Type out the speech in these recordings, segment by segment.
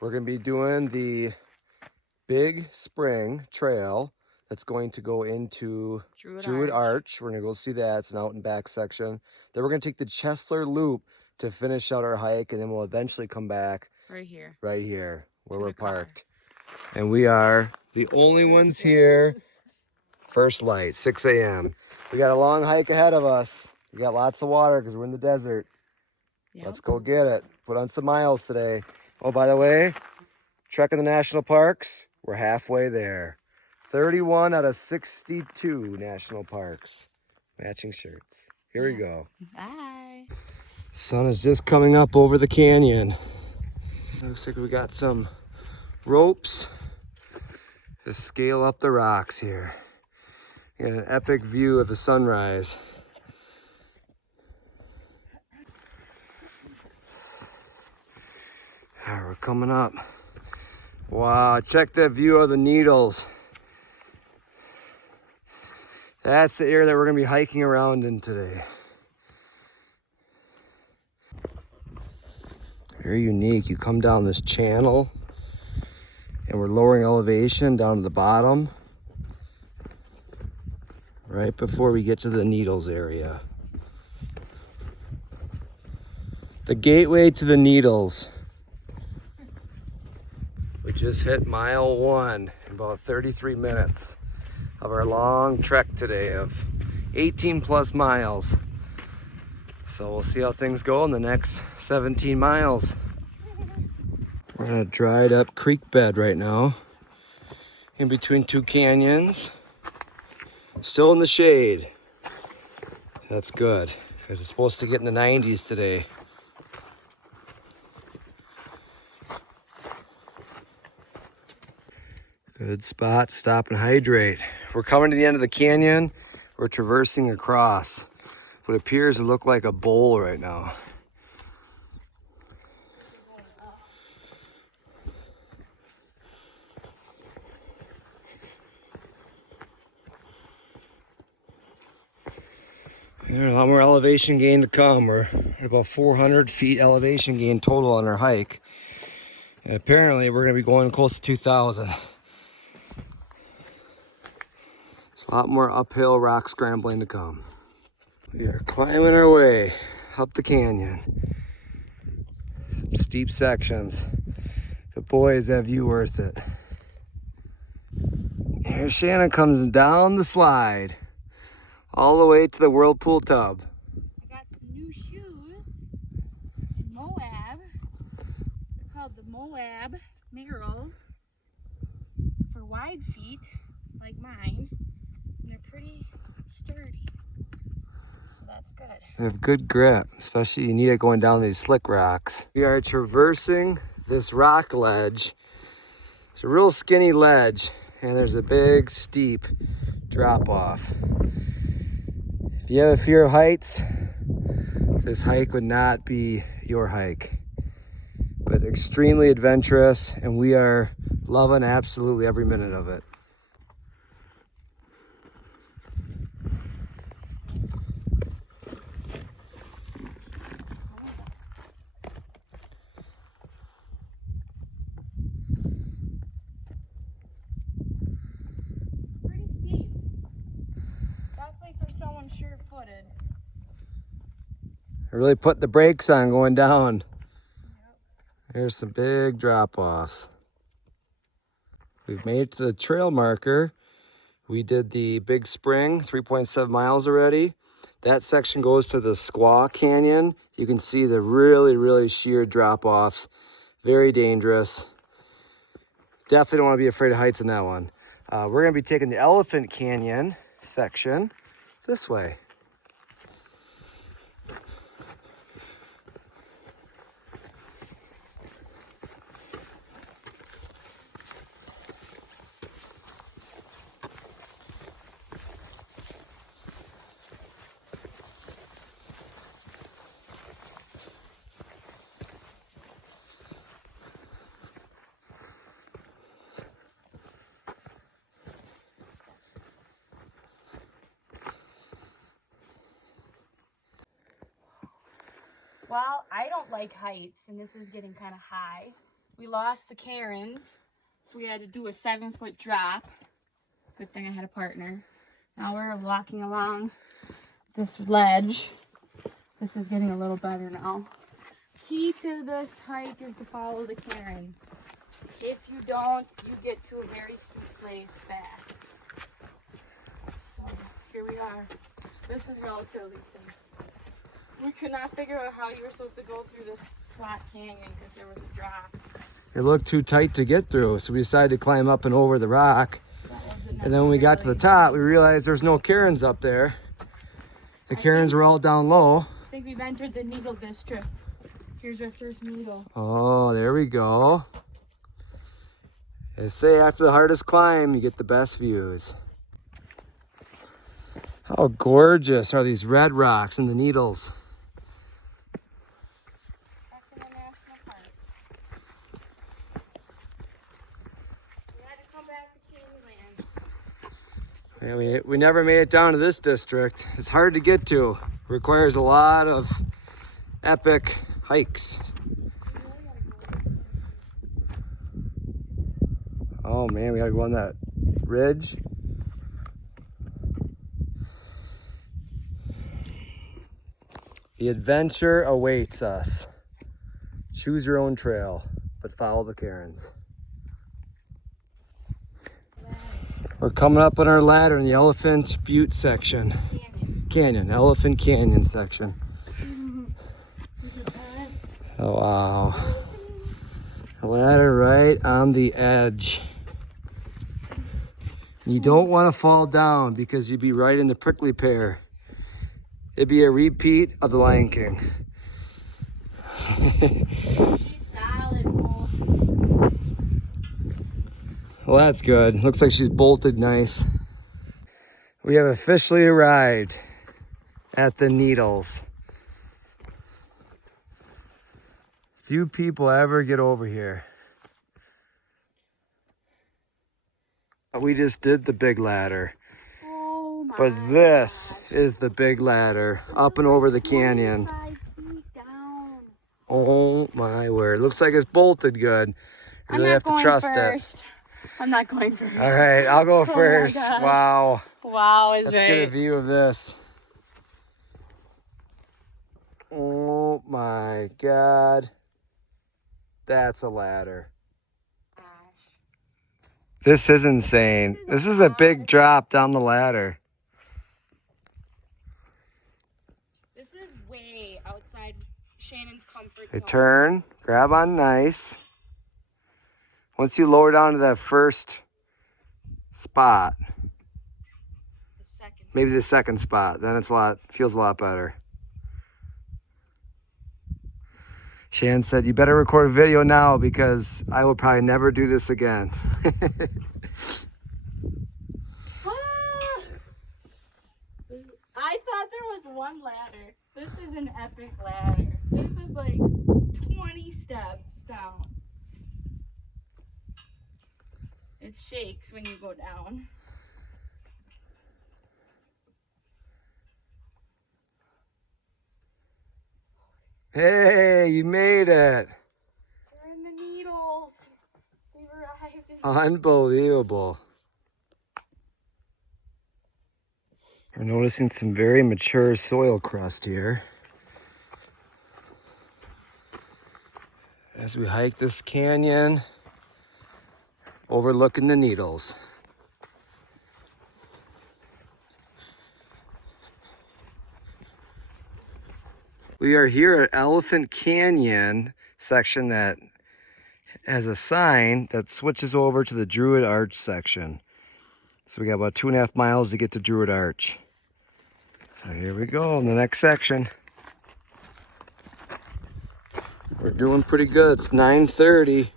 We're going to be doing the Big Spring Trail that's going to go into Druid Arch. We're going to go see that. It's an out and back section. Then we're going to take the Chesler Loop to finish out our hike, and then we'll eventually come back right here where we're parked. And we are the only ones here. First light, 6 a.m. We got a long hike ahead of us. We got lots of water because we're in the desert. Yep. Let's go get it. Put on some miles today. Oh, by the way, trekking the national parks, we're halfway there. 31 out of 62 national parks. Matching shirts. Here we go. Bye. Sun is just coming up over the canyon. Looks like we got some ropes to scale up the rocks here. Got an epic view of the sunrise. All right, we're coming up. Wow, check that view of the Needles. That's the area that we're gonna be hiking around in today. Very unique. You come down this channel and we're lowering elevation down to the bottom right before we get to the Needles area. The gateway to the Needles. We just hit mile 1 in about 33 minutes of our long trek today of 18 plus miles. So we'll see how things go in the next 17 miles. We're in a dried up creek bed right now, in between two canyons. Still in the shade. That's good, because it's supposed to get in the 90s today. Good spot, stop and hydrate. We're coming to the end of the canyon. We're traversing across what appears to look like a bowl right now. There's a lot more elevation gain to come. We're at about 400 feet elevation gain total on our hike. And apparently we're gonna be going close to 2,000. There's a lot more uphill rock scrambling to come. We are climbing our way up the canyon. Some steep sections. But boy, is that view worth it. Here Shannon comes down the slide all the way to the whirlpool tub. I got some new shoes in Moab. They're called the Moab Meadows for wide feet like mine. And they're pretty sturdy. So that's good. They have good grip, especially you need it going down these slick rocks. We are traversing this rock ledge. It's a real skinny ledge and there's a big steep drop off. If you have a fear of heights, this hike would not be your hike. But extremely adventurous, and we are loving absolutely every minute of it. Pretty steep. Definitely for someone sure-footed. I really put the brakes on going down. Here's some big drop-offs. We've made it to the trail marker. We did the Big Spring, 3.7 miles already. That section goes to the Squaw Canyon. You can see the really sheer drop-offs. Very dangerous. Definitely don't want to be afraid of heights in that one. We're going to be taking the Elephant Canyon section this way. Well, I don't like heights, and this is getting kind of high. we lost the cairns, so we had to do a 7-foot drop. Good thing I had a partner. Now we're walking along this ledge. This is getting a little better now. Key to this hike is to follow the cairns. If you don't, you get to a very steep place fast. So here we are. This is relatively safe. We could not figure out how you were supposed to go through this slot canyon because there was a drop. It looked too tight to get through, so we decided to climb up and over the rock. And then when we got to the top, we realized there's no cairns up there. The cairns were all down low. I think we've entered the needle district. Here's our first needle. Oh, there we go. They say after the hardest climb, you get the best views. How gorgeous are these red rocks and the needles? Back in the national park. We had to come back to Canyonlands. Yeah, we never made it down to this district. It's hard to get to. It requires a lot of epic hikes. Oh man, we gotta go on that ridge. The adventure awaits us. Choose your own trail, but follow the cairns. We're coming up on our ladder in the Elephant Butte section. Canyon, Elephant Canyon section. Oh wow. Ladder right on the edge. You don't want to fall down because you'd be right in the prickly pear. It'd be a repeat of the Lion King. She's solid, folks. Well, that's good. Looks like she's bolted nice. We have officially arrived at the Needles. Few people ever get over here. We just did the big ladder. Oh my But this is the big ladder up and over the canyon. 25 feet down. Oh my word. Looks like it's bolted good. You really have to trust it. I'm not going first. All right, I'll go Oh my first. gosh. Wow. Wow, is Let's right. get a view of this. Oh my God. That's a ladder. This is insane. This is a big drop down the ladder. This is way outside Shannon's comfort They zone. turn, grab on nice. Once you lower down to that first spot, maybe the second spot, then it's feels a lot better. Shan said, you better record a video now because I will probably never do this again. I thought there was one ladder. This is an epic ladder. This is like 20 steps down. It shakes when you go down. Hey, you made it. We're in the Needles. We arrived in Unbelievable. We're noticing some very mature soil crust here. As we hike this canyon, overlooking the Needles. We are here at Elephant Canyon section that has a sign that switches over to the Druid Arch section. So we got about 2.5 miles to get to Druid Arch. So here we go in the next section. We're doing pretty good. It's 9:30,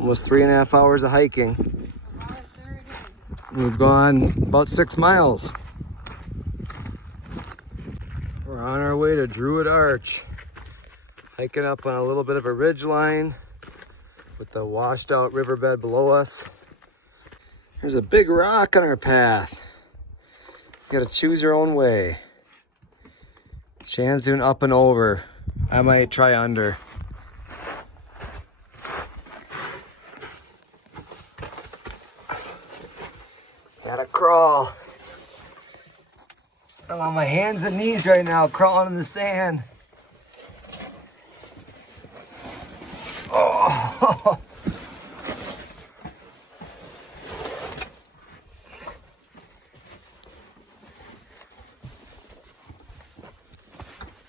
almost 3.5 hours of hiking. We've gone about 6 miles. We're on our way to Druid Arch, hiking up on a little bit of a ridge line with the washed out riverbed below us. There's a big rock on our path. You gotta choose your own way. Shan's doing up and over. I might try under. Gotta crawl. I'm on my hands and knees right now, crawling in the sand. Oh.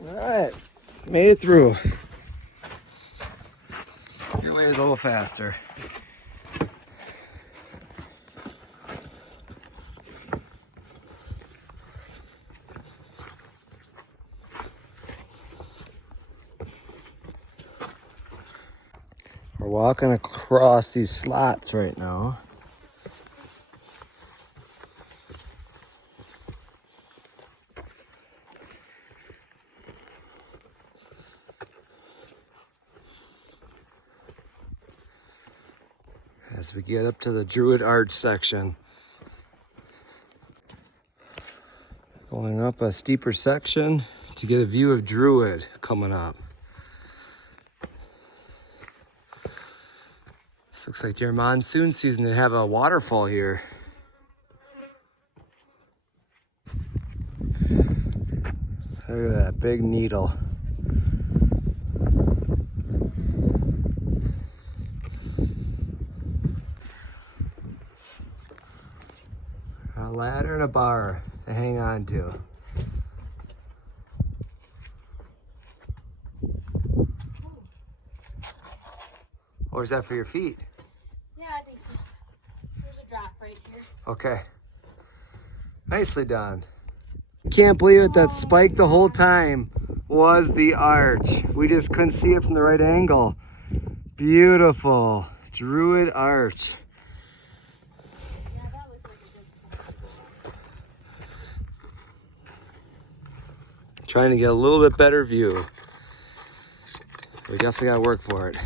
All right, made it through. Your way is a little faster. We're walking across these slots right now. As we get up to the Druid Arch section. Going up a steeper section to get a view of Druid coming up. This looks like during monsoon season they have a waterfall here. Look at that big needle. A ladder and a bar to hang on to. Or is that for your feet? Yeah, I think so. There's a drop right here. Okay. Nicely done. Can't believe it, that spike the whole time was the arch. We just couldn't see it from the right angle. Beautiful. Druid Arch. Yeah, that looks like a good spot. Trying to get a little bit better view. We definitely gotta work for it.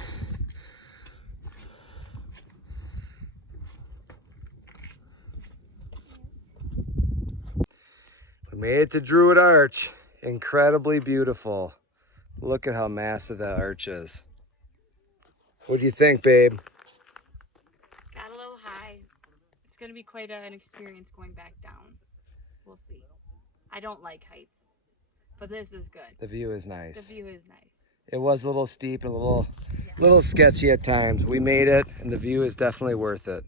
We made it to Druid Arch. Incredibly beautiful. Look at how massive that arch is. What do you think, babe? Got a little high. It's going to be quite an experience going back down. We'll see. I don't like heights, but this is good. The view is nice. The view is nice. It was a little steep and a little sketchy at times. We made it, and the view is definitely worth it.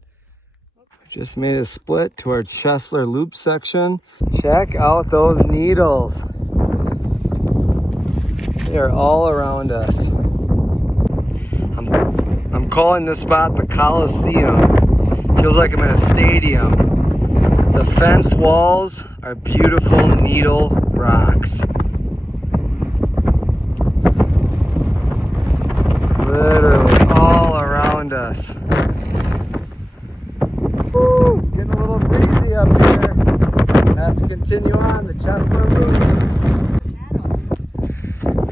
Just made a split to our Chesler Loop section. Check out those needles. They are all around us. I'm calling this spot the Coliseum. Feels like I'm in a stadium. The fence walls are beautiful needle rocks. Literally all around us. Woo, it's getting a little breezy up here. Have to continue on the Chesler Loop.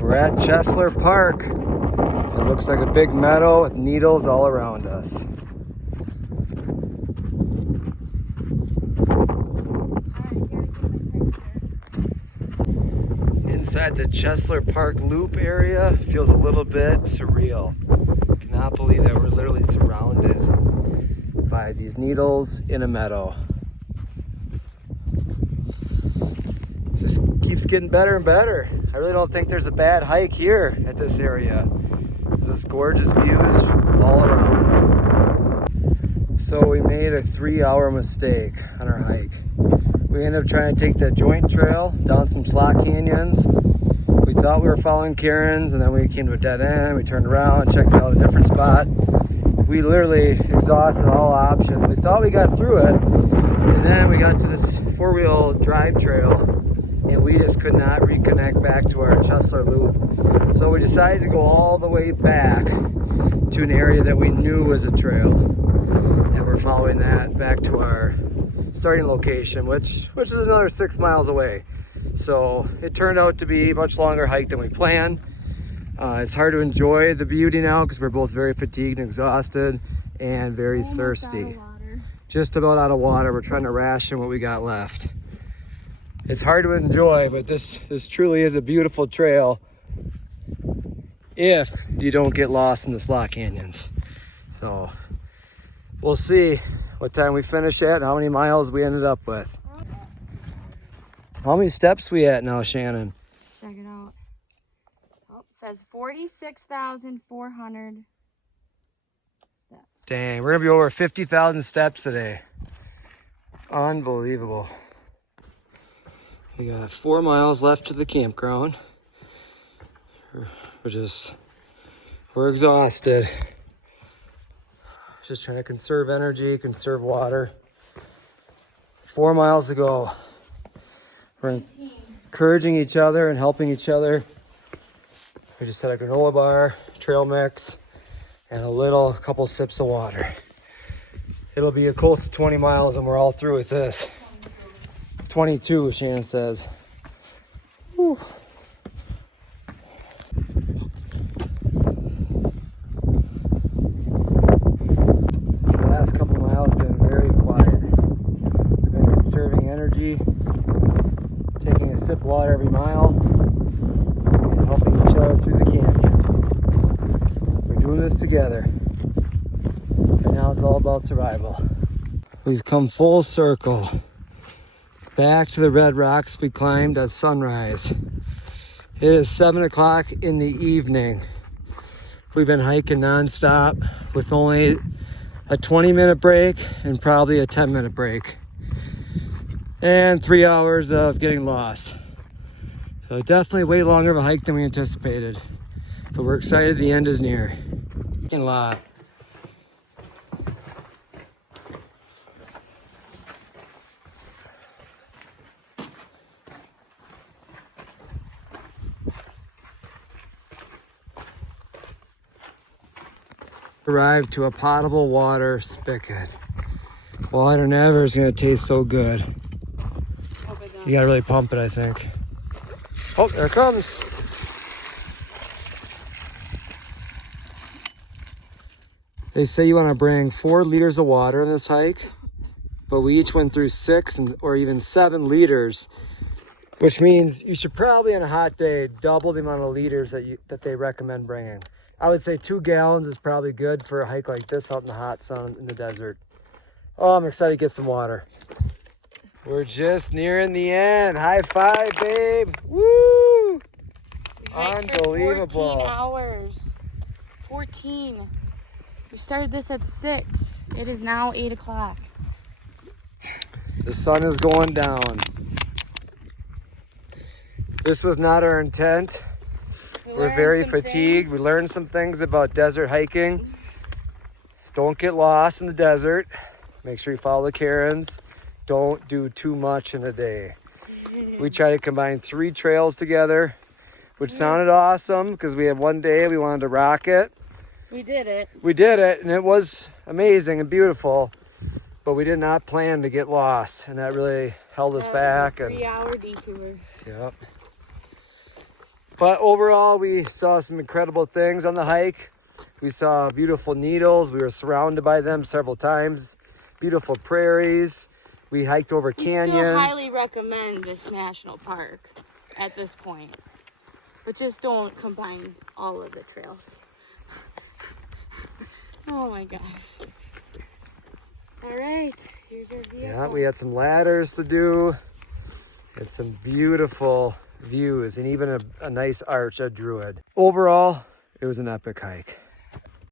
We're at Chesler Park. It looks like a big meadow with needles all around us. Inside the Chesler Park Loop area feels a little bit surreal. Cannot believe that we're literally surrounded by these needles in a meadow. Just keeps getting better and better. I really don't think there's a bad hike here at this area. There's gorgeous views all around. So we made a 3-hour mistake on our hike. We ended up trying to take the joint trail down some slot canyons. We thought we were following cairns, and then we came to a dead end. We turned around and checked out a different spot. We literally exhausted all options. We thought we got through it, and then we got to this 4-wheel drive trail, and we just could not reconnect back to our Chesler Loop. So we decided to go all the way back to an area that we knew was a trail, and we're following that back to our starting location, which is another 6 miles away. So it turned out to be a much longer hike than we planned. It's hard to enjoy the beauty now because we're both very fatigued and exhausted and very thirsty. Just about out of water. We're trying to ration what we got left. It's hard to enjoy, but this truly is a beautiful trail if you don't get lost in the slot canyons. So we'll see what time we finished at, and how many miles we ended up with. How many steps we at now, Shannon? Check it out. Oh, it says 46,400 steps. Dang, we're gonna be over 50,000 steps today. Unbelievable. We got 4 miles left to the campground. We're exhausted. Just trying to conserve energy, conserve water. 4 miles to go. We're encouraging each other and helping each other. We just had a granola bar, trail mix, and a couple sips of water. It'll be close to 20 miles and we're all through with this. 22, Shannon says. Whew. These last couple miles have been very quiet. We've been conserving energy, taking a sip of water every mile, and helping each other through the canyon. We're doing this together. Right now it's all about survival. We've come full circle back to the red rocks we climbed at sunrise. It is 7 o'clock in the evening. We've been hiking nonstop with only a 20-minute break and probably a 10-minute break. And 3 hours of getting lost. So definitely way longer of a hike than we anticipated. But we're excited the end is near. A lot. Arrived to a potable water spigot. Water never is gonna taste so good. You gotta really pump it, I think. Oh, there it comes. They say you wanna bring 4 liters of water on this hike, but we each went through 6 or even 7 liters, which means you should probably on a hot day double the amount of liters that they recommend bringing. I would say 2 gallons is probably good for a hike like this out in the hot sun in the desert. Oh, I'm excited to get some water. We're just nearing the end. High five, babe. Woo! We hiked for Unbelievable. 14 hours. 14. We started this at 6. It is now 8 o'clock. The sun is going down. This was not our intent. We're very fatigued. We learned some things about desert hiking. Don't get lost in the desert. Make sure you follow the Karens. Don't do too much in a day. We tried to combine 3 trails together, which sounded awesome because we had one day we wanted to rock it. We did it. We did it, and it was amazing and beautiful, but we did not plan to get lost, and that really held us back. A 3-hour detour. Yep. But overall, we saw some incredible things on the hike. We saw beautiful needles. We were surrounded by them several times. Beautiful prairies. We hiked over canyons. We still highly recommend this national park at this point. But just don't combine all of the trails. Oh my gosh. All right, here's our vehicle. Yeah, we had some ladders to do and some beautiful views and even a nice arch at Druid. Overall, it was an epic hike.